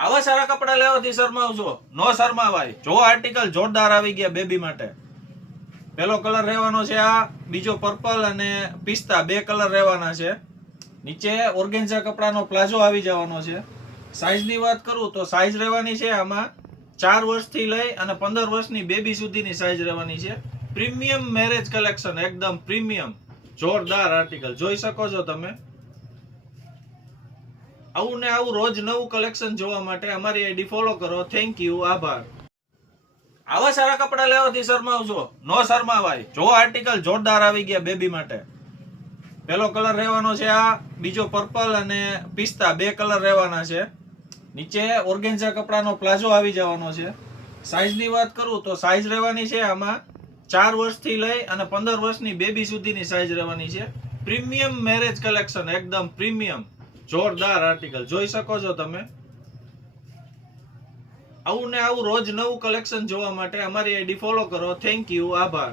આવા સારા કપડા લેવાથી શરમાવજો, નો શરમાવાય. જો આર્ટિકલ જોરદાર આવી ગયા બેબી માટે. પેલો કલર રહેવાનો છે આ, બીજો પર્પલ અને પિસ્તા, બે કલર રહેવાના છે. નીચે ઓર્ગેન્ઝા કપડાનો પ્લાઝો આવી જવાનો છે. સાઈઝની વાત કરું તો સાઈઝ રહેવાની છે આમાં 4 વર્ષથી લઈ અને 15 વર્ષની બેબી સુધીની સાઈઝ રહેવાની છે. પ્રીમિયમ મેરેજ કલેક્શન, એકદમ પ્રીમિયમ જોરદાર આર્ટિકલ જોઈ શકો છો તમે. આવું ને આવું રોજ નવું કલેક્શન જોવા માટે અમારી આઈડી ફોલો કરો. થેન્ક યુ, આભાર. આવા સારા કપડા લેવાથી શરમાવજો, નો શરમાવાય. જો આર્ટિકલ જોરદાર આવી ગયા બેબી માટે. પેલો કલર રહેવાનો છે આ, બીજો પર્પલ અને પિસ્તા, બે કલર રહેવાના છે. નીચે ઓર્ગેન્ઝા કપડાનો પ્લાઝો આવી જવાનો છે. સાઈઝની વાત કરું તો સાઈઝ રહેવાની છે આમાં 4 વર્ષથી લઈ અને 15 વર્ષની બેબી સુધીની સાઈઝ રહેવાની છે. પ્રીમિયમ મેરેજ કલેક્શન, એકદમ પ્રીમિયમ જોરદાર આર્ટિકલ જોઈ શકો છો તમે. આવું ને આવું રોજ નવું કલેક્શન જોવા માટે અમારી આઈડી ફોલો કરો. થેન્ક યુ, આભાર.